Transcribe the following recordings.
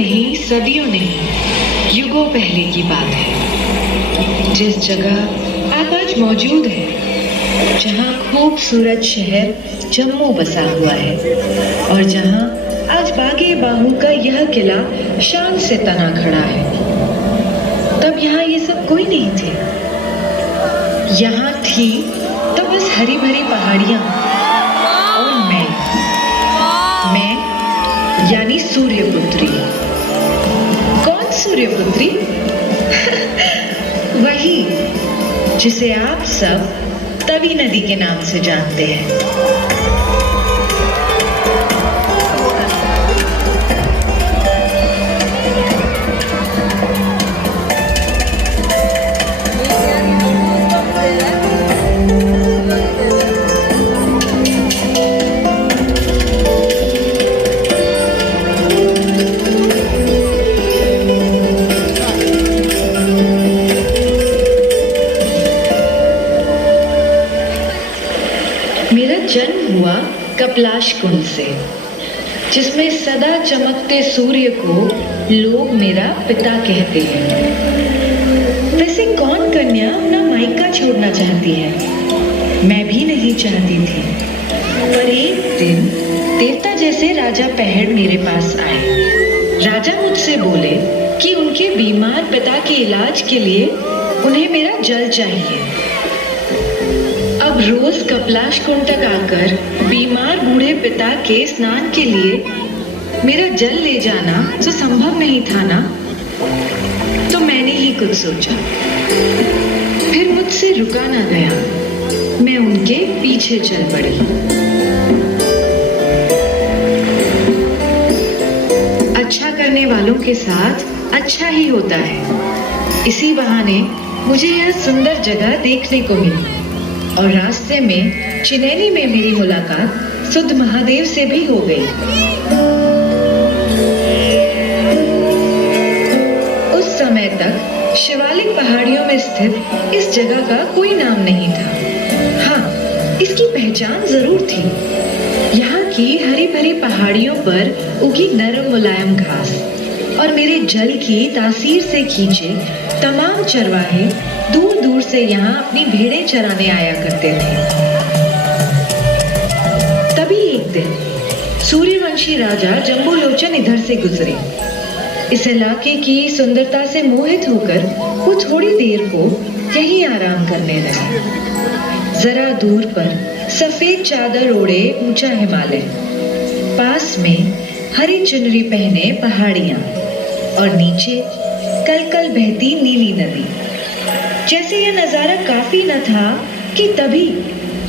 नहीं, सदियों नहीं, युगों पहले की बात है। जिस जगह आप आज मौजूद हैं, जहां खूबसूरत शहर जम्मू बसा हुआ है और जहां आज बागे बाहू का यह किला शान से तना खड़ा है, तब यहाँ ये सब कोई नहीं थे। यहाँ थी तो बस हरी भरी पहाड़ियां और मैं यानी सूर्यपुत्री। कौन सूर्यपुत्री? वही जिसे आप सब तवी नदी के नाम से जानते हैं। मेरा जन्म हुआ कपलाश कुंड से, जिसमें सदा चमकते सूर्य को लोग मेरा पिता कहते हैं। वैसे कौन कन्या अपना मायका छोड़ना चाहती है? मैं भी नहीं चाहती थी। पर एक दिन देवता जैसे राजा पहड़ मेरे पास आए। राजा मुझसे बोले कि उनके बीमार पिता के इलाज के लिए उन्हें मेरा जल चाहिए। अब रोज कपलाश कुंड तक आकर बीमार बूढ़े पिता के स्नान के लिए मेरा जल ले जाना तो संभव नहीं था ना। तो मैंने ही कुछ सोचा, फिर मुझसे रुका ना गया। मैं उनके पीछे चल पड़ी। अच्छा करने वालों के साथ अच्छा ही होता है। इसी बहाने मुझे यह सुंदर जगह देखने को मिली और रास्ते में चिनैनी में मेरी मुलाकात सुध महादेव से भी हो गई। उस समय तक शिवालिक पहाड़ियों में स्थित इस जगह का कोई नाम नहीं था। हाँ, इसकी पहचान जरूर थी। यहाँ की हरी भरी पहाड़ियों पर उगी नरम मुलायम घास और मेरे जल की तासीर से खींचे तमाम चरवाहे दूर दूर से यहाँ अपनी भेड़ें चराने आया करते थे। तभी एक दिन सूर्यवंशी राजा जम्बूलोचन इधर से गुजरे। इस इलाके की सुंदरता से मोहित होकर वो थोड़ी देर को यहीं आराम करने लगे। जरा दूर पर सफेद चादर ओढ़े ऊंचा हिमालय, पास में हरी चुनरी पहने पहाड़ियां और नीचे कल-कल बहती नीली नदी। जैसे यह नजारा काफी न था कि तभी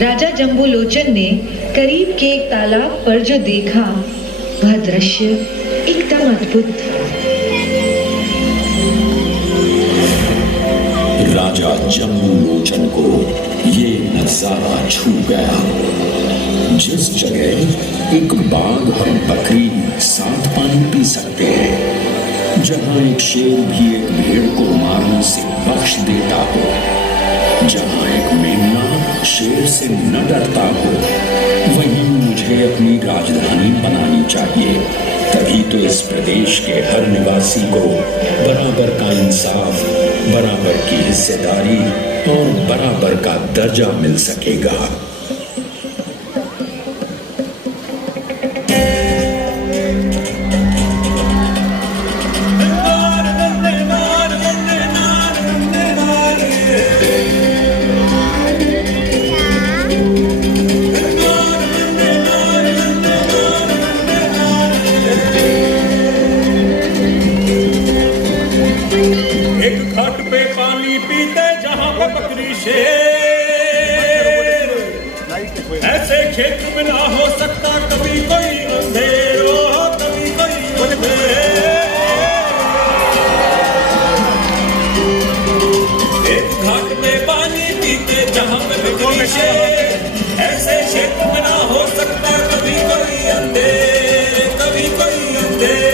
राजा जम्बूलोचन ने करीब के एक तालाब पर जो देखा, वह दृश्य एकदम अद्भुत था। राजा जम्बूलोचन को ये नजारा छू गया। जिस जगह एक बाघ और बकरी साथ पानी पी सकते हैं, जहां एक शेर भी एक भेड़ को मारने से बख्श देता हो, जहां एक मेमना शेर से न डरता हो, वहीं मुझे अपनी राजधानी बनानी चाहिए। तभी तो इस प्रदेश के हर निवासी को बराबर का इंसाफ, बराबर की हिस्सेदारी और बराबर का दर्जा मिल सकेगा। ऐसे क्षेत्र में ना हो सकता कभी कोई अंधेरो, कभी कोई अंधेरो। एक घाट पे पानी पीते जहां पे बिखरी शेर, ऐसे क्षेत्र में ना हो सकता कभी कोई अंधेर, कभी कोई अंधेर।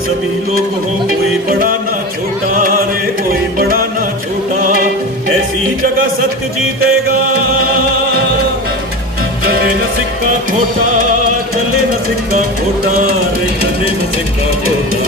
सभी लोग हों, कोई बड़ा ना छोटा रे, कोई बड़ा ना छोटा, ऐसी जगह सत्य जीतेगा। चले न सिक्का खोटा, चले न सिक्का खोटा, रे चले न सिक्का खोटा।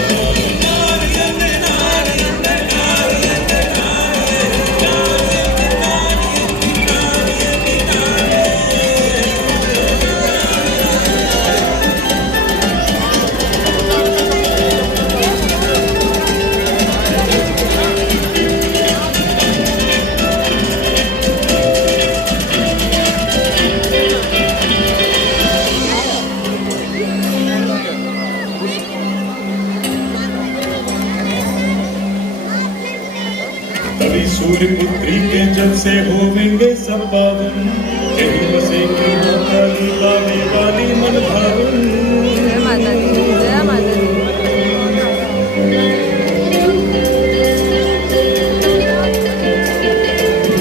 तभी सूर्य पुत्री के जल से होवेंगे सब पावन, यही बसेगी माता की पावे वाली मन भावन। जय माता दी, जय माता दी।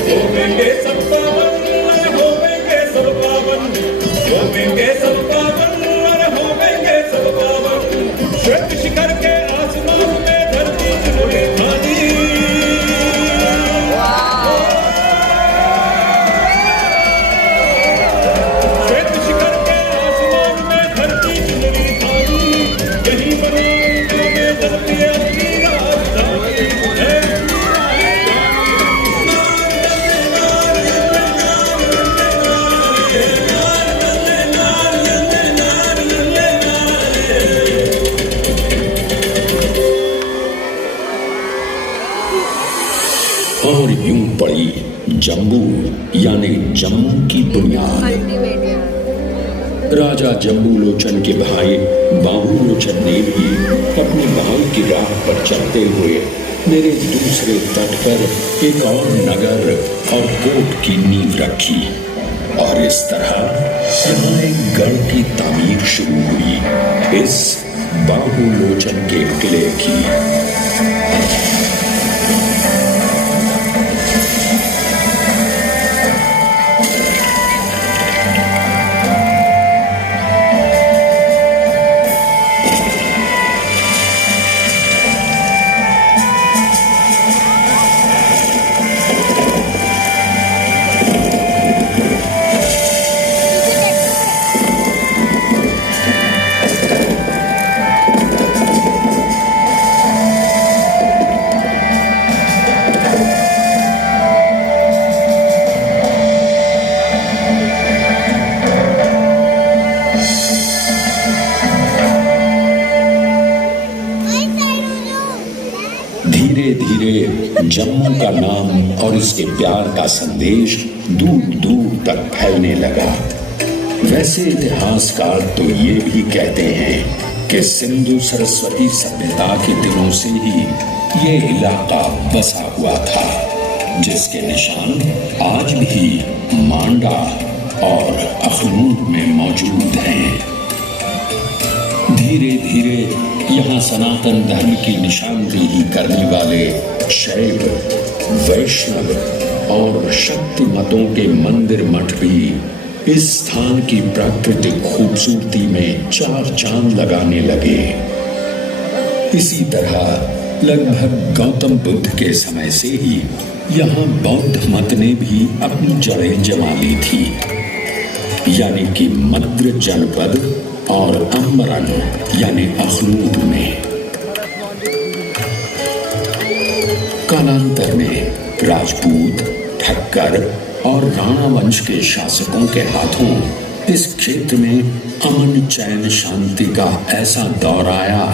होवेंगे सब पावन, होवेंगे सब पावन, होवेंगे सब पावन, होवेंगे सब पावन। श्वेत शिखर के आसमान में धरती चुनरी थानी, और यूं पड़ी जम्बू यानी जम्मू की बुनियाद। अल्टीमेट यार। राजा जम्बू लोचन के भाई बाहू लोचन ने भी अपने भाई की राह पर चलते हुए मेरे दूसरे तट पर एक और नगर और कोट की नींव रखी, और इस तरह यहाँ एक गढ़ की तामीर शुरू हुई, इस बाहू लोचन के किले की। धीरे धीरे जम्मू का नाम और इसके प्यार का संदेश दूर दूर तक फैलने लगा। वैसे इतिहासकार तो ये भी कहते हैं कि सिंधु सरस्वती सभ्यता के दिनों से ही ये इलाका बसा हुआ था, जिसके निशान आज भी मांडा और अखनूर में मौजूद हैं। धीरे धीरे यहाँ सनातन धर्म की निशानदेही करने वाले शैव, वैष्णव और शक्ति मतों के मंदिर मठ भी इस स्थान की प्राकृतिक खूबसूरती में चार चांद लगाने लगे। इसी तरह लगभग गौतम बुद्ध के समय से ही यहाँ बौद्ध मत ने भी अपनी जड़ें जमा ली थी, यानी कि मद्र जनपद और अम्बरन यानी अखनूर में। कालांतर में राजपूत, ठक्कर और राणा वंश के शासकों के हाथों इस क्षेत्र में अमन, चैन, शांति का ऐसा दौर आया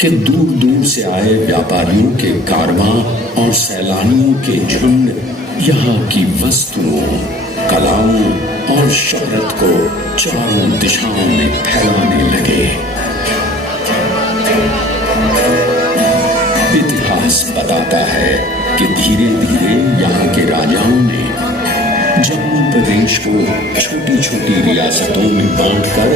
कि दूर दूर से आए व्यापारियों के कारवां और सैलानियों के झुंड यहाँ की वस्तुओं, कलाओं और शोहरत को चारों दिशाओं में फैलाने लगे। इतिहास बताता है कि धीरे धीरे यहाँ के राजाओं ने जम्मू प्रदेश को छोटी छोटी रियासतों में बांटकर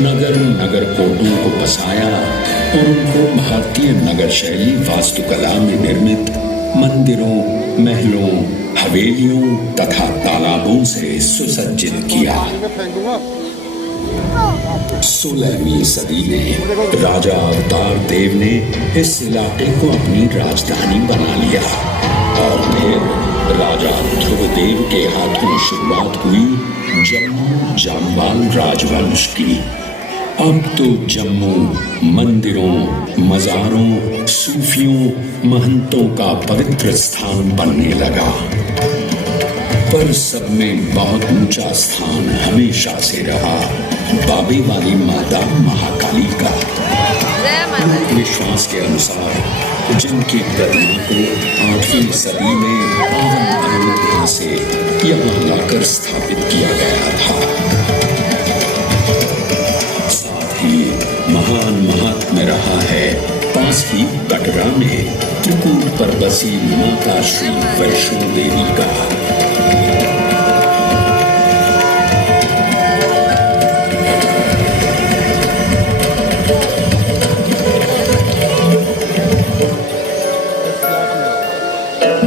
नगर नगर कोटों को बसाया और उनको भारतीय नगर शैली वास्तुकला में निर्मित मंदिरों, महलों, हवेलियों तथा तालाबों से सुसज्जित किया। 16वीं सदी में राजा अवतार देव ने इस इलाके को अपनी राजधानी बना लिया और फिर राजा ध्रुवदेव के हाथों शुरुआत हुई जम्मू जामवाल राजवंश की। अब तो जम्मू मंदिरों, मज़ारों, सूफियों, महंतों का पवित्र स्थान बनने लगा। पर सब में बहुत ऊंचा स्थान हमेशा से रहा बाबे वाली माता महाकाली का। लोक विश्वास के अनुसार जिनकी प्रतिमा को 8वीं सदी में पावन अयोध्या से यहाँ लाकर स्थापित किया गया था। साथ ही महान महात्म्य रहा है पास ही कटरा में त्रिकूट पर बसी माता श्री वैष्णो देवी का।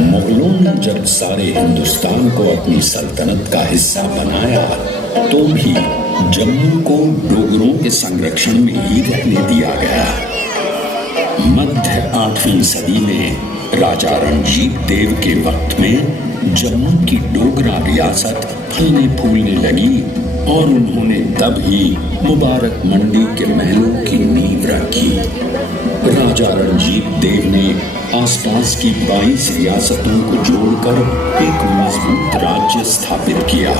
मुगलों ने जब सारे हिंदुस्तान को अपनी सल्तनत का हिस्सा बनाया तो भी जम्मू को डोगरों के संरक्षण में ही रहने दिया गया। मध्य 8वीं सदी में राजा रणजीत देव के वक्त में जम्मू की डोगरा रियासत फलने फूलने लगी और उन्होंने तब ही मुबारक मंडी के महलों की नींव रखी। राजा रणजीत देव ने आसपास की 22 रियासतों को जोड़कर एक मजबूत राज्य स्थापित किया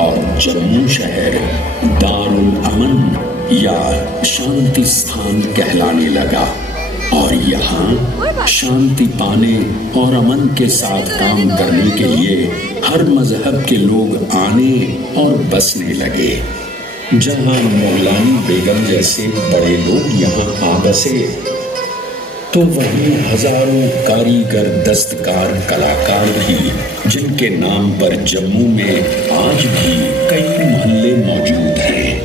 और जम्मू शहर दारुल अमन या शांति स्थान कहलाने लगा। और यहाँ शांति पाने और अमन के साथ काम करने के लिए हर मजहब के लोग आने और बसने लगे। जहाँ मौलानी बेगम जैसे बड़े लोग यहाँ आ बसे तो वहीं हजारों कारीगर, दस्तकार, कलाकार भी जिनके नाम पर जम्मू में आज भी कई मोहल्ले मौजूद हैं।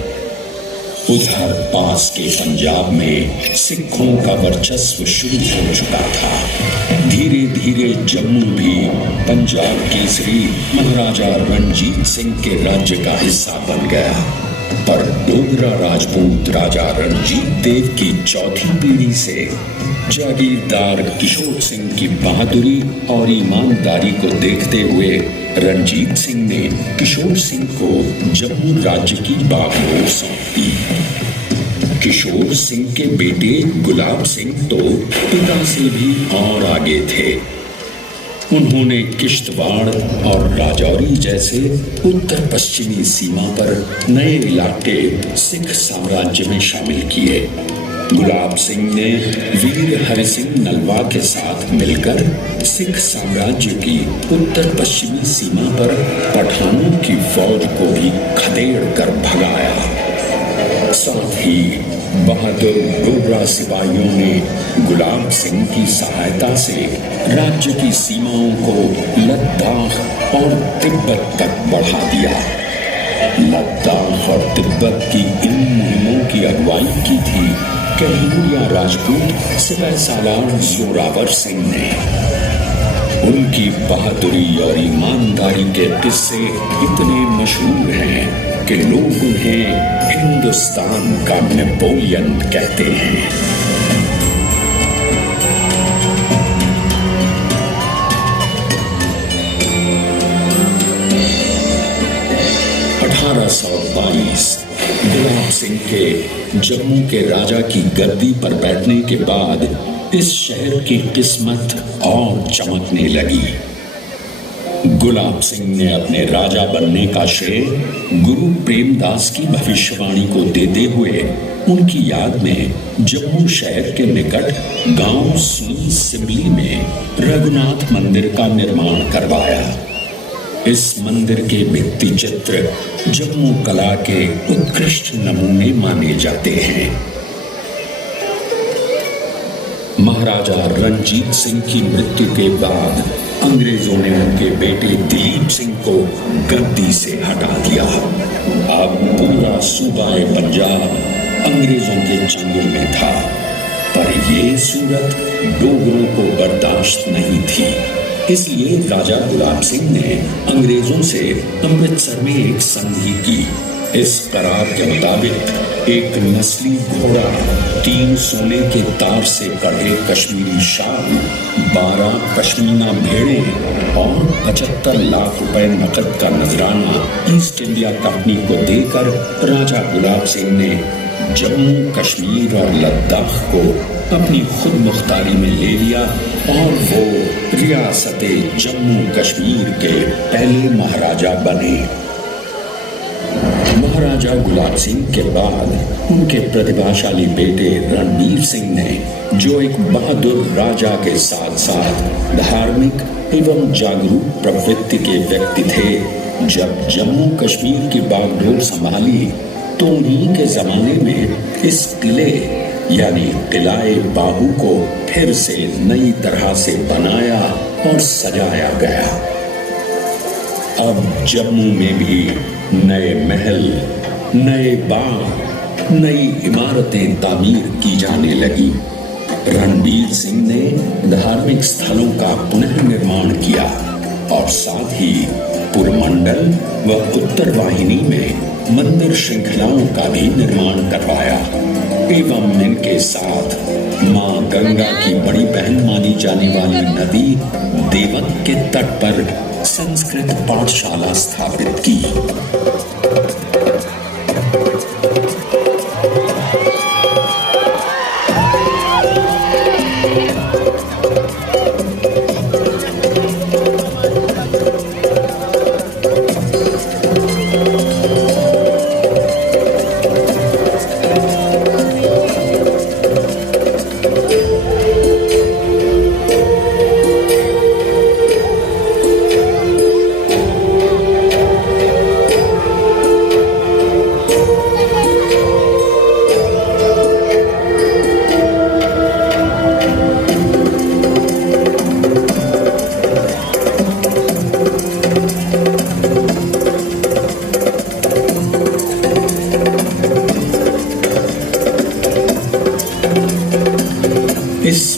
उधर पास के पंजाब में सिखों का वर्चस्व शुरू हो चुका था। धीरे धीरे जम्मू भी पंजाब केसरी महाराजा रणजीत सिंह के राज्य का हिस्सा बन गया। पर डोगरा राजपूत राजा रणजीत देव की चौथी पीढ़ी से जागीरदार किशोर सिंह की बहादुरी और ईमानदारी को देखते हुए रणजीत सिंह ने किशोर सिंह को जम्मू राज्य की बागडोर सौंप दी। किशोर सिंह के बेटे गुलाब सिंह तो पिता से भी और आगे थे। उन्होंने किश्तवाड़ और राजौरी जैसे उत्तर पश्चिमी सीमा पर नए इलाके सिख साम्राज्य में शामिल किए। गुलाब सिंह ने वीर हरि सिंह नलवा के साथ मिलकर सिख साम्राज्य की उत्तर पश्चिमी सीमा पर पठानों की फौज को भी खदेड़ कर भगाया। साथ ही बहादुर डोगरा सिपाहियों ने गुलाब सिंह की सहायता से राज्य की सीमाओं को लद्दाख और तिब्बत तक बढ़ा दिया। लद्दाख और तिब्बत की इन मुहिमों की अगुवाई की थी कैमूरिया राजपूत सिपाही सालार जोरावर सिंह ने। उनकी बहादुरी और ईमानदारी के किस्से इतने मशहूर हैं कि लोग उन्हें हिंदुस्तान का नेपोलियन कहते हैं। गुलाब सिंह के जम्मू के राजा की गद्दी पर बैठने के बाद इस शहर की किस्मत और चमकने लगी। गुलाब सिंह ने अपने राजा बनने का श्रेय गुरु प्रेमदास की भविष्यवाणी को देते हुए उनकी याद में जम्मू शहर के निकट गांव सुई सिमली में रघुनाथ मंदिर का निर्माण करवाया। इस मंदिर के भित्ति चित्र जम्मू कला के उत्कृष्ट नमूने माने जाते हैं। महाराजा रणजीत सिंह की मृत्यु के बाद अंग्रेजों ने उनके बेटे दिलीप सिंह को गद्दी से हटा दिया। अब पूरा सूबाए पंजाब अंग्रेजों के चंगुल में था, पर यह सूरत डोगरों को बर्दाश्त नहीं थी। इसलिए राजा गुलाब सिंह ने अंग्रेजों से अमृतसर में एक संधि की। इस करार के मुताबिक एक नस्ली घोड़ा, 3 सोने के तार से कढ़े कश्मीरी शाल, 12 पश्मीना भेड़ें और 75 लाख रुपए नकद का नजराना ईस्ट इंडिया कंपनी को देकर राजा गुलाब सिंह ने जम्मू कश्मीर और लद्दाख को अपनी खुद मुख्तारी में ले लिया और वो रियासत जम्मू कश्मीर के पहले महाराजा बने। महाराजा गुलाब सिंह के बाद उनके प्रतिभाशाली बेटे रणबीर सिंह ने, जो एक बहादुर राजा के साथ साथ धार्मिक एवं जागरूक प्रवृत्ति के व्यक्ति थे, जब जम्मू कश्मीर की बागडोर संभाली तो उन्हीं के जमाने में इस किले यानी किलाए बाहू को फिर से नई तरह से बनाया और सजाया गया। अब जम्मू में भी नए महल, नए बाग, नई इमारतें तामीर की जाने लगी। रणबीर सिंह ने धार्मिक स्थलों का पुनः निर्माण किया और साथ ही पुरमंडल व उत्तर वाहिनी में मंदिर श्रृंखलाओं का भी निर्माण करवाया एवं इनके साथ मां गंगा की बड़ी बहन मानी जाने वाली नदी देवक के तट पर संस्कृत पाठशाला स्थापित की।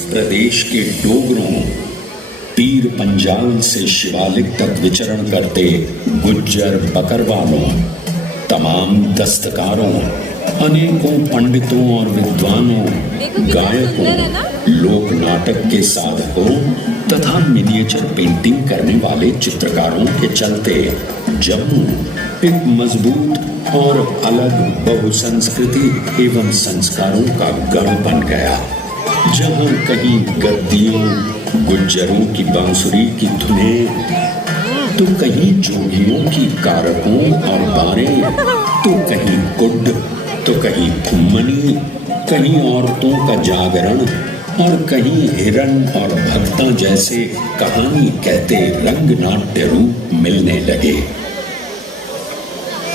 प्रदेश के डोगरों, पीर पंजाल से शिवालिक तक विचरण करते गुज्जर बकरवालों, तमाम दस्तकारों, अनेकों पंडितों और विद्वानों, गायकों, लोक नाटक के साधकों तथा मिनिएचर पेंटिंग करने वाले चित्रकारों के चलते जम्मू एक मजबूत और अलग बहुसंस्कृति एवं संस्कारों का गढ़ बन गया, जहां कहीं गद्दियों, गुज्जरों की बांसुरी की धुनें, तो कहीं जोगियों की कारकों और बारें, तो कहीं कुड्ड, तो कहीं खुम्मनी, कहीं औरतों का जागरण और कहीं हिरण और भक्ता जैसे कहानी कहते रंग नाट्य रूप मिलने लगे।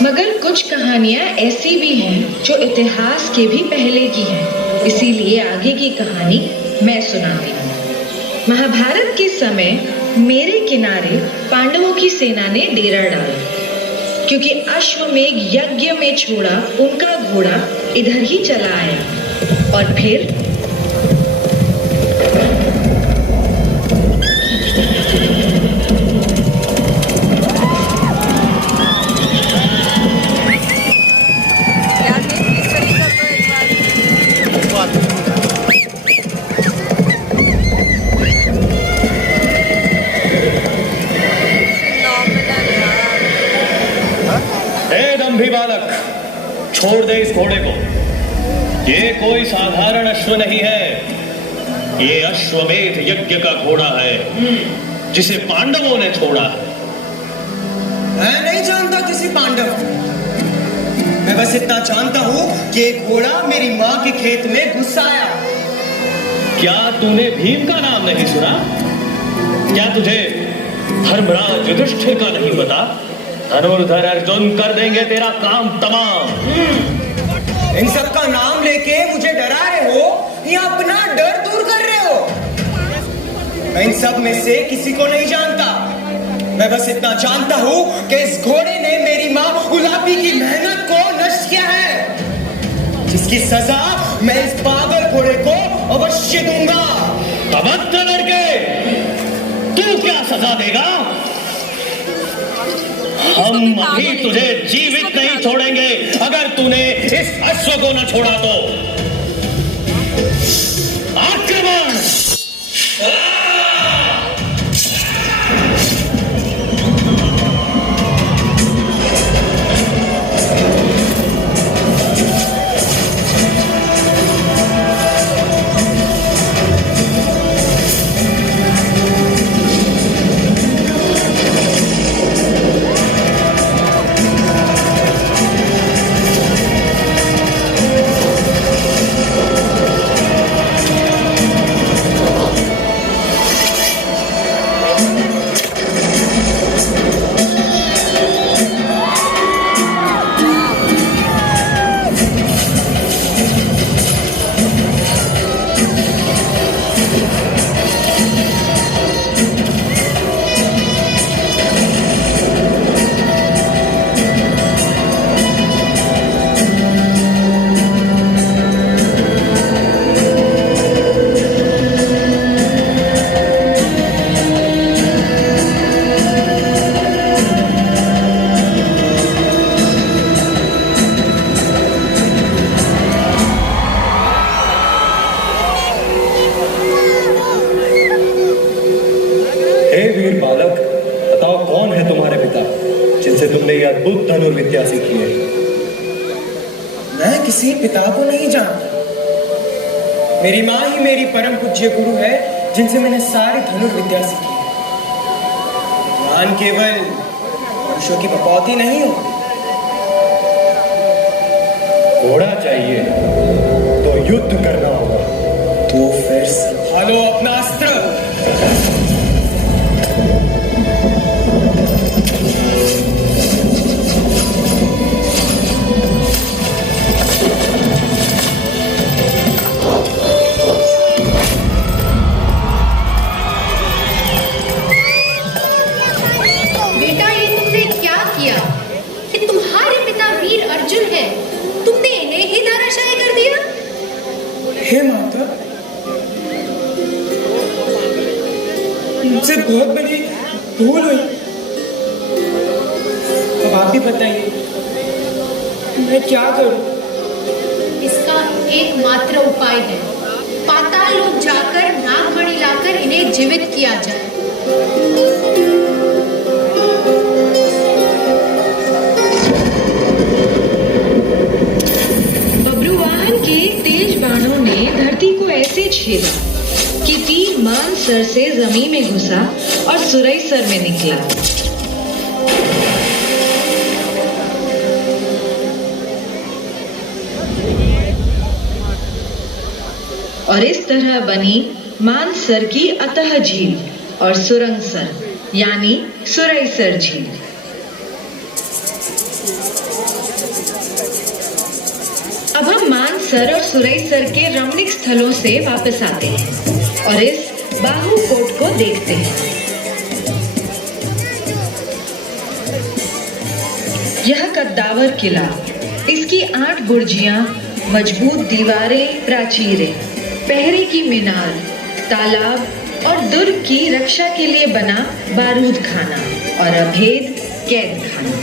मगर कुछ कहानियां ऐसी भी हैं जो इतिहास के भी पहले की हैं, इसीलिए आगे की कहानी मैं सुनाती हूँ। महाभारत के समय मेरे किनारे पांडवों की सेना ने डेरा डाला, क्योंकि अश्वमेघ यज्ञ में छोड़ा उनका घोड़ा इधर ही चला आया और फिर छोड़ दे इस घोड़े को। ये कोई साधारण अश्व नहीं है, ये अश्वमेध यज्ञ का घोड़ा है जिसे पांडवों ने छोड़ा है। मैं नहीं जानता किसी पांडव, मैं बस इतना जानता हूं कि एक घोड़ा मेरी मां के खेत में घुस आया। क्या तूने भीम का नाम नहीं सुना? क्या तुझे धर्मराज युधिष्ठिर का नहीं पता? धनुर्धर अर्जुन कर देंगे तेरा काम तमाम। इन सब का नाम लेके मुझे डरा रहे हो या अपना डर दूर कर रहे हो? मैं इन सब में से किसी को नहीं जानता, मैं बस इतना जानता हूं कि इस घोड़े ने मेरी मां गुलाबी की मेहनत को नष्ट किया है, जिसकी सजा मैं इस पागल घोड़े को अवश्य दूंगा। अभद्र लड़के, तू क्या सजा देगा? हम अभी तुझे जीवित नहीं छोड़ेंगे अगर तूने इस अश्व को न छोड़ा तो। आक्रमण! अद्भुत धनुर्विद्या सीखी है। मैं किसी पिता को नहीं जानता। मेरी माँ ही मेरी परम पूज्य गुरु है, जिनसे मैंने सारी धनुर्विद्या सीखी है। ज्ञान केवल पुरुषों की बपौती नहीं हो। घोड़ा चाहिए तो युद्ध करना होगा। तो फिर संभालो अपना अस्त्र। हे माता, मुझसे बहुत बड़ी भूल हुई। अब आप भी बताइए, मैं क्या करूं? इसका एकमात्र उपाय है, पाताल लोक जाकर नागमणि लाकर इन्हें जीवित किया जाए। बब्रुवाहन के तेज बाणों ने धरती को ऐसे छेदा कि तीर मानसर से जमीन में घुसा और सुरईसर में निकला। और इस तरह बनी मानसर की अतः झील और सुरंगसर यानी सुरईसर झील। अब हम मानसर और सुरईसर के रमणीक स्थलों से वापस आते हैं और इस बाहुकोट को देखते हैं। यह कद्दावर किला, इसकी 8 बुर्जियां, मजबूत दीवारें, प्राचीरें, पहरे की मीनार, तालाब और दुर्ग की रक्षा के लिए बना बारूद खाना और अभेद कैद खाना।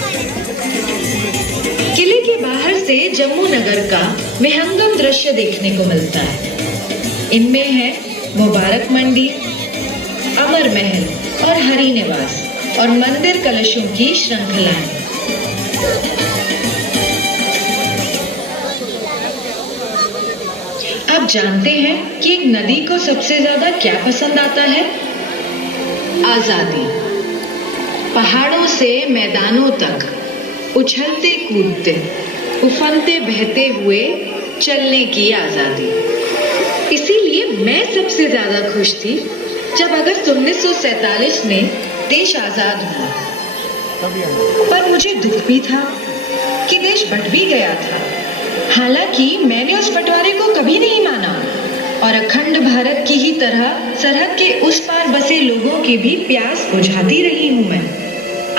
किले के बाहर से जम्मू नगर का विहंगम दृश्य देखने को मिलता है। इनमें है मुबारक मंडी, अमर महल और हरि निवास और मंदिर कलशों की श्रृंखलाएं। आप जानते हैं कि एक नदी को सबसे ज्यादा क्या पसंद आता है? आजादी। पहाड़ों से मैदानों तक उछलते कूदते, उफनते बहते हुए चलने की आजादी। इसीलिए मैं सबसे ज्यादा खुश थी जब अगस्त 1947 में देश आजाद हुआ। पर मुझे दुख भी था कि देश बंट भी गया था। हालांकि मैंने उस बंटवारे को कभी नहीं माना और अखंड भारत की ही तरह सरहद के उस पार बसे लोगों की भी प्यास बुझाती रही हूँ मैं।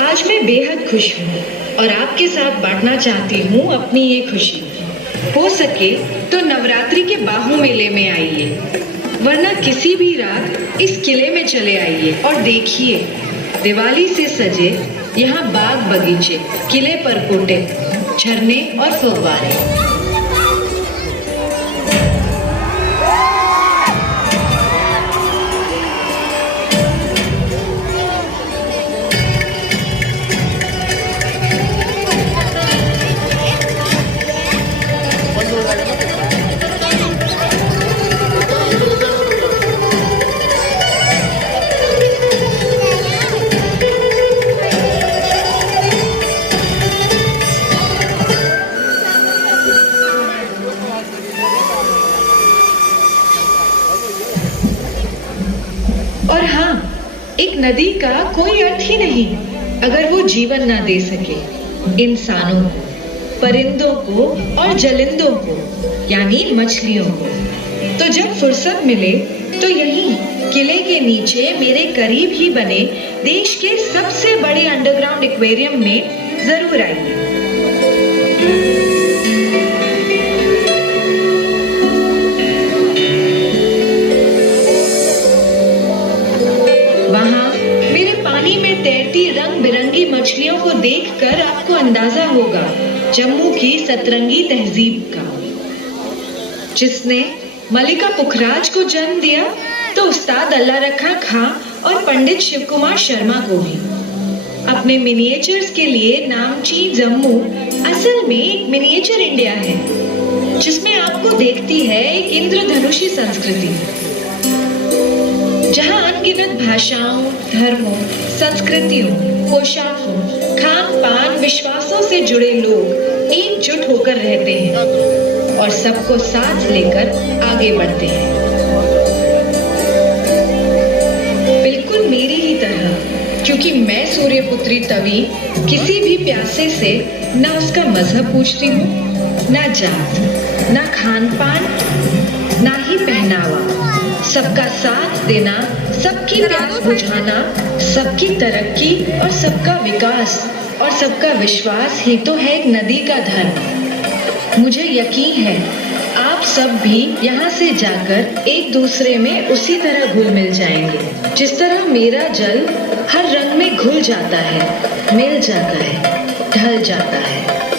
आज मैं बेहद खुश हूँ और आपके साथ बांटना चाहती हूँ अपनी ये खुशी। हो सके तो नवरात्रि के बाहु मेले में आइए, वरना किसी भी रात इस किले में चले आइए और देखिए दिवाली से सजे यहाँ बाग बगीचे, किले परकोटे, झरने और फव्वारे। और हाँ, एक नदी का कोई अर्थ ही नहीं अगर वो जीवन ना दे सके इंसानों को, परिंदों को और जलिंदों को, यानी मछलियों को। तो जब फुर्सत मिले तो यहीं किले के नीचे मेरे करीब ही बने देश के सबसे बड़े अंडरग्राउंड एक्वेरियम में जरूर आइए। तैरती रंग बिरंगी मछलियों को देखकर आपको अंदाजा होगा जम्मू की सतरंगी तहजीब का। जिसने मलिका पुखराज को जन्म दिया तो उस्ताद अल्लाह रखा खां और पंडित शिव कुमार शर्मा को भी। अपने मिनिएचर्स के लिए नामची जम्मू असल में एक मिनिएचर इंडिया है, जिसमें आपको देखती है एक इंद्रधनुषी संस्कृति, जहां अनगिनत भाषाओं, धर्मों, संस्कृतियों, पोशाकों, खान पान, विश्वासों से जुड़े लोग एकजुट होकर रहते हैं और सबको साथ लेकर आगे बढ़ते हैं। बिल्कुल मेरी ही तरह, क्योंकि मैं सूर्यपुत्री तवी किसी भी प्यासे से ना उसका मजहब पूछती हूँ, ना जात, ना खान पान, ना ही पहनावा। सबका साथ देना, सबकी प्यास बुझाना, सबकी तरक्की और सबका विकास और सबका विश्वास ही तो है एक नदी का धर्म। मुझे यकीन है आप सब भी यहाँ से जाकर एक दूसरे में उसी तरह घुल मिल जाएंगे, जिस तरह मेरा जल हर रंग में घुल जाता है, मिल जाता है, ढल जाता है।